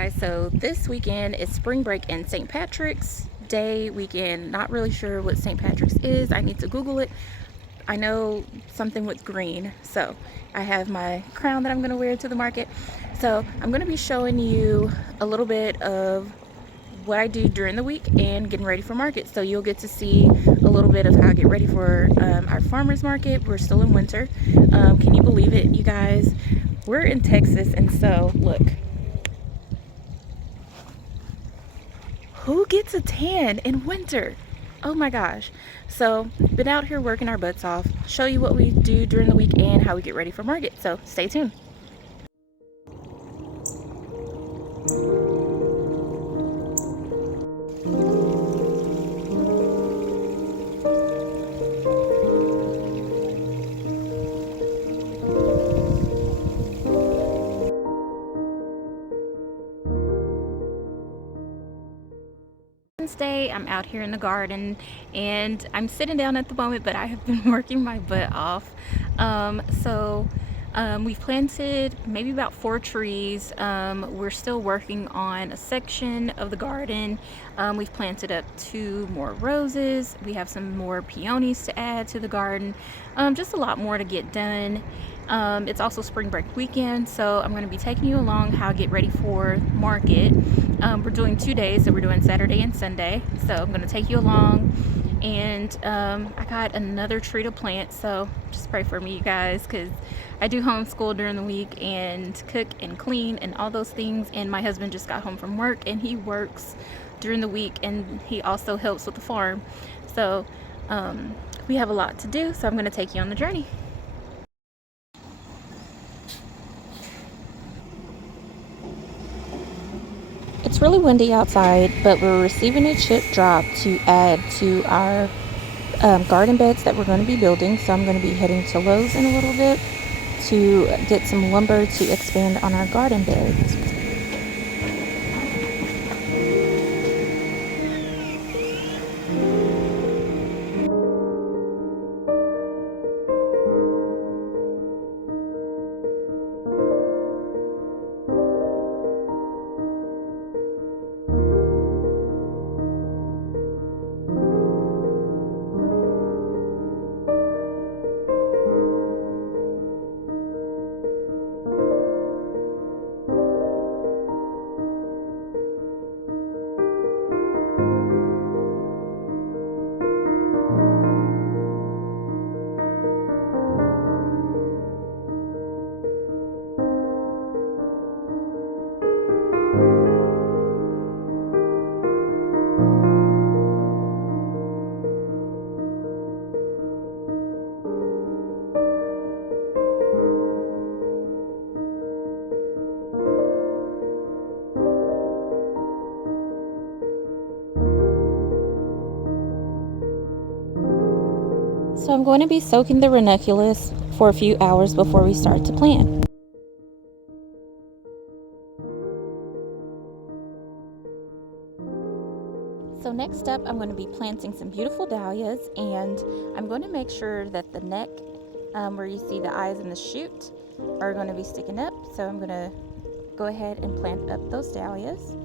guys, so this weekend is spring break and St. Patrick's Day weekend. Not really sure what St. Patrick's is. I need to Google it. I know something with green, so I have my crown that I'm going to wear to the market. So I'm going to be showing you a little bit of what I do during the week and getting ready for market. So you'll get to see a little bit of how I get ready for our farmers market. We're still in winter. Can you believe it, you guys? We're in Texas, and so look. Who gets a tan in winter? Oh my gosh. So been out here working our butts off, show you what we do during the week and how we get ready for market. So stay tuned. Wednesday, I'm out here in the garden and I'm sitting down at the moment, but I have been working my butt off. We've planted maybe about 4 trees. We're still working on a section of the garden. We've planted up 2 more roses. We have some more peonies to add to the garden. Just a lot more to get done. It's also spring break weekend, so I'm going to be taking you along how I get ready for market. We're doing 2 days, so we're doing Saturday and Sunday. So I'm going to take you along, and I got another tree to plant, so just pray for me, you guys, because I do homeschool during the week and cook and clean and all those things. And my husband just got home from work, and he works during the week, and he also helps with the farm. So we have a lot to do, so I'm going to take you on the journey. It's really windy outside, but we're receiving a chip drop to add to our garden beds that we're going to be building. So I'm going to be heading to Lowe's in a little bit to get some lumber to expand on our garden beds. So I'm going to be soaking the ranunculus for a few hours before we start to plant. So next up, I'm going to be planting some beautiful dahlias, and I'm going to make sure that the neck, where you see the eyes and the shoot, are going to be sticking up. So I'm going to go ahead and plant up those dahlias.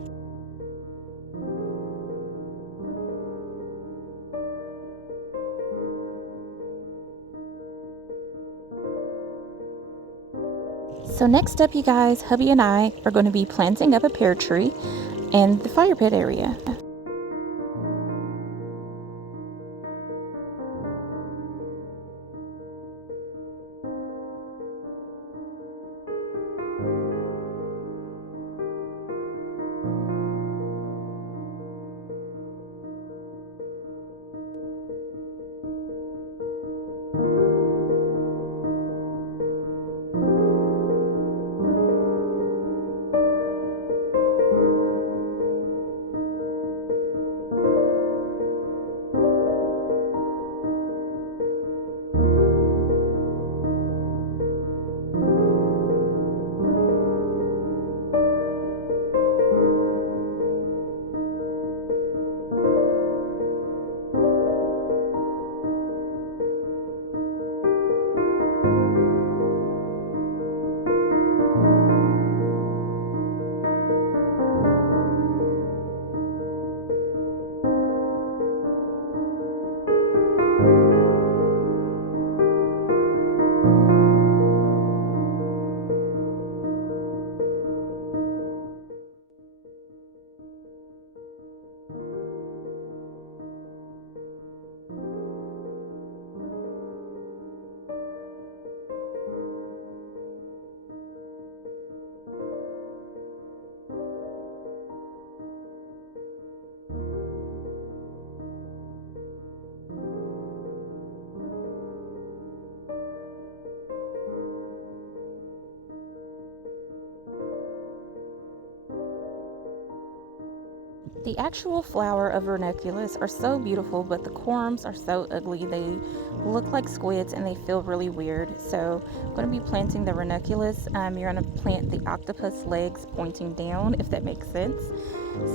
So next up, you guys, hubby and I are going to be planting up a pear tree in the fire pit area. The actual flower of ranunculus are so beautiful, but the corms are so ugly. They look like squids and they feel really weird. So I'm going to be planting the ranunculus. You're going to plant the octopus legs pointing down, if that makes sense.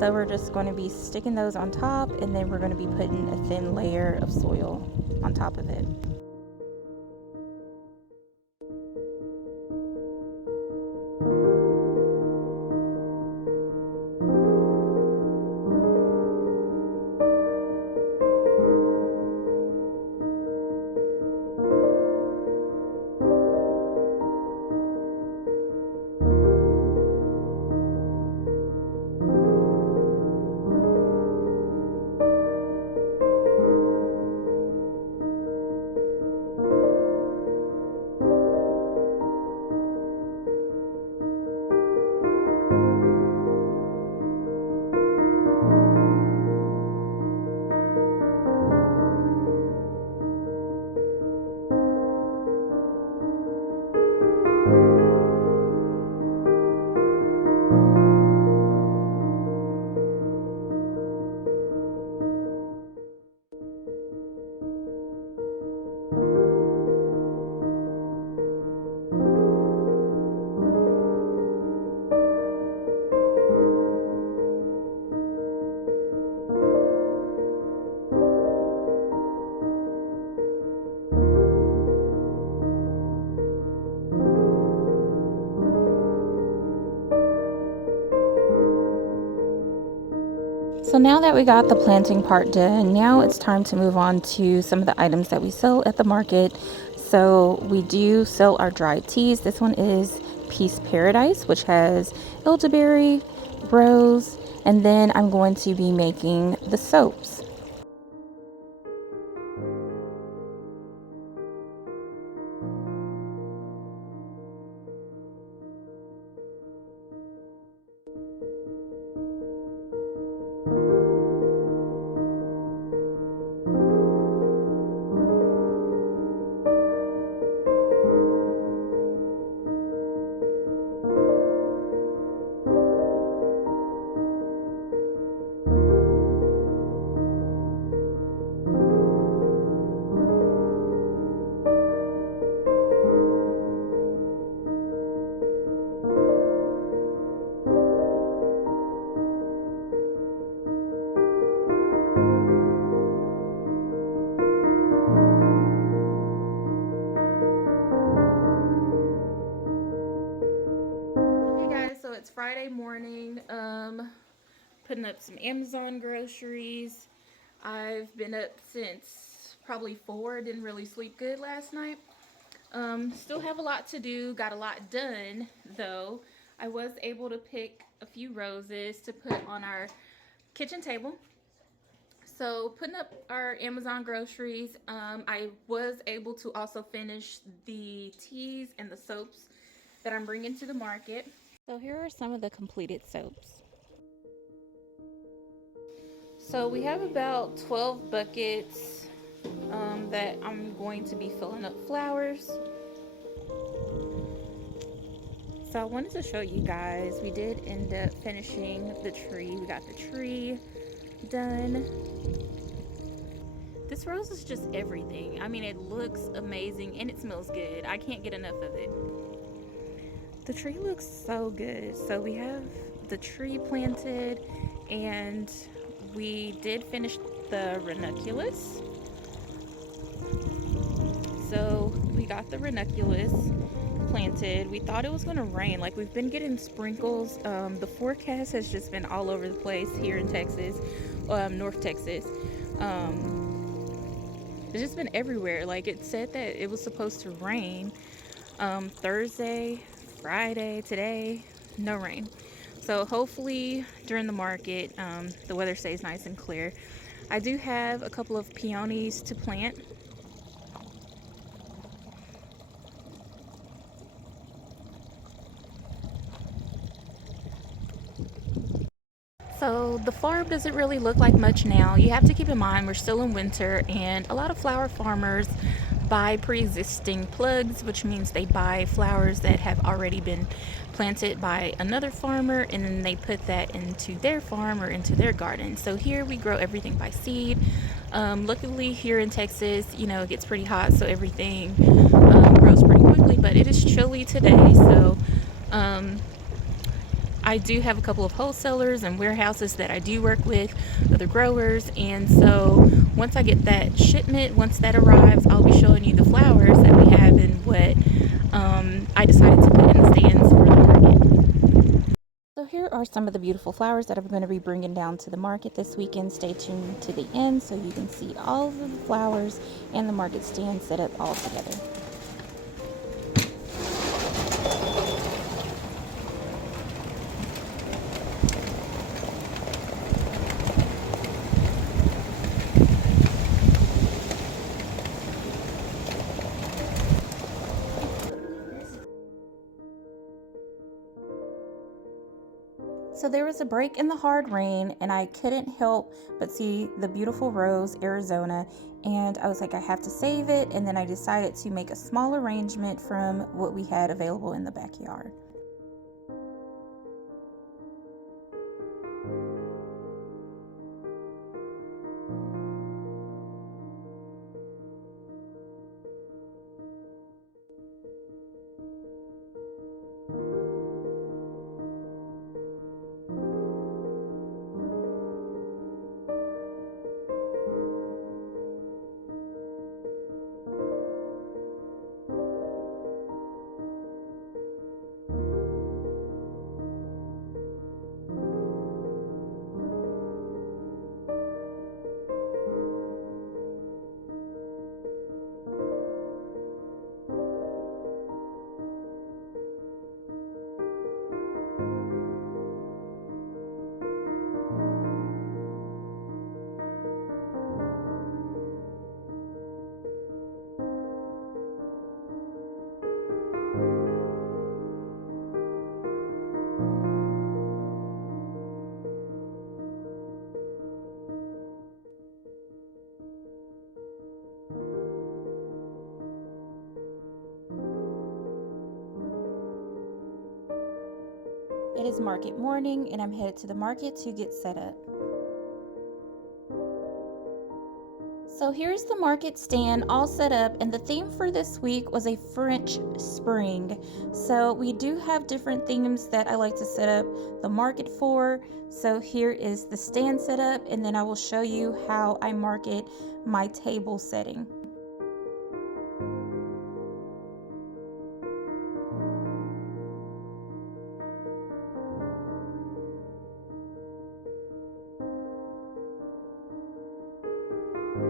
So we're just going to be sticking those on top, and then we're going to be putting a thin layer of soil on top of it. So now that we got the planting part done, now it's time to move on to some of the items that we sell at the market. So we do sell our dried teas. This one is Peace Paradise, which has elderberry, rose, and then I'm going to be making the soaps. So it's Friday morning, putting up some Amazon groceries. I've been up since probably 4, didn't really sleep good last night. Still have a lot to do, got a lot done though. I was able to pick a few roses to put on our kitchen table. So putting up our Amazon groceries, I was able to also finish the teas and the soaps that I'm bringing to the market. So here are some of the completed soaps. So we have about 12 buckets that I'm going to be filling up flowers. So I wanted to show you guys, we did end up finishing the tree. We got the tree done. This rose is just everything. I mean, it looks amazing and it smells good. I can't get enough of it. The tree looks so good. So we have the tree planted, and we did finish the ranunculus. So we got the ranunculus planted. We thought it was going to rain. Like, we've been getting sprinkles. The forecast has just been all over the place here in Texas, North Texas. It's just been everywhere. Like, it said that it was supposed to rain Thursday, Friday, today, no rain. So hopefully during the market, the weather stays nice and clear. I do have a couple of peonies to plant. So the farm doesn't really look like much now. You have to keep in mind we're still in winter, and a lot of flower farmers buy pre-existing plugs, which means they buy flowers that have already been planted by another farmer, and then they put that into their farm or into their garden. So here we grow everything by seed. Luckily here in Texas, you know, it gets pretty hot, so everything grows pretty quickly, but it is chilly today, so I do have a couple of wholesalers and warehouses that I do work with, other growers, and so once I get that shipment, once that arrives, I'll be showing you the flowers that we have and what I decided to put in the stands for the market. So here are some of the beautiful flowers that I'm going to be bringing down to the market this weekend. Stay tuned to the end so you can see all of the flowers and the market stand set up all together. So there was a break in the hard rain and I couldn't help but see the beautiful rose, Arizona, and I was like, I have to save it, and then I decided to make a small arrangement from what we had available in the backyard. It is market morning and I'm headed to the market to get set up. So here's the market stand all set up, and the theme for this week was a French spring. So we do have different themes that I like to set up the market for. So here is the stand set up, and then I will show you how I market my table setting.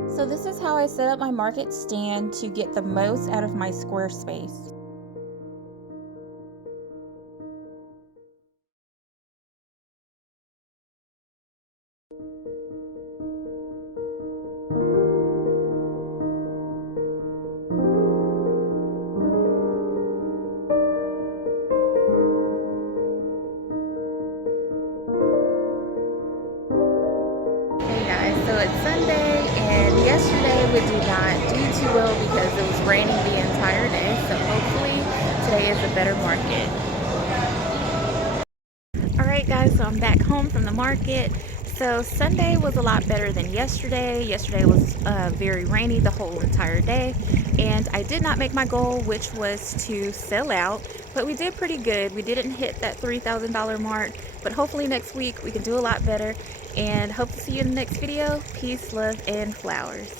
So this is how I set up my market stand to get the most out of my square space. Hey guys, so it's Sunday, and yesterday we did not do too well because it was raining the entire day, so hopefully today is a better market. Alright guys, so I'm back home from the market. So Sunday was a lot better than yesterday. Yesterday was very rainy the whole entire day, and I did not make my goal, which was to sell out, but we did pretty good. We didn't hit that $3,000 mark, but hopefully next week we can do a lot better, and hope to see you in the next video. Peace, love, and flowers.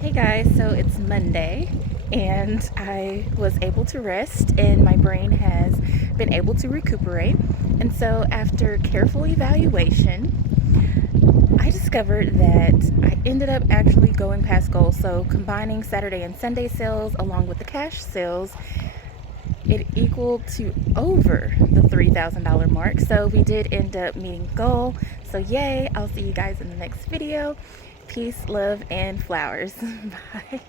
Hey guys, so it's Monday and I was able to rest and my brain has been able to recuperate, and so after careful evaluation I discovered that I ended up actually going past goals. So combining Saturday and Sunday sales along with the cash sales, it equaled to over the $3,000 mark. So we did end up meeting goal. So yay, I'll see you guys in the next video. Peace, love, and flowers. Bye.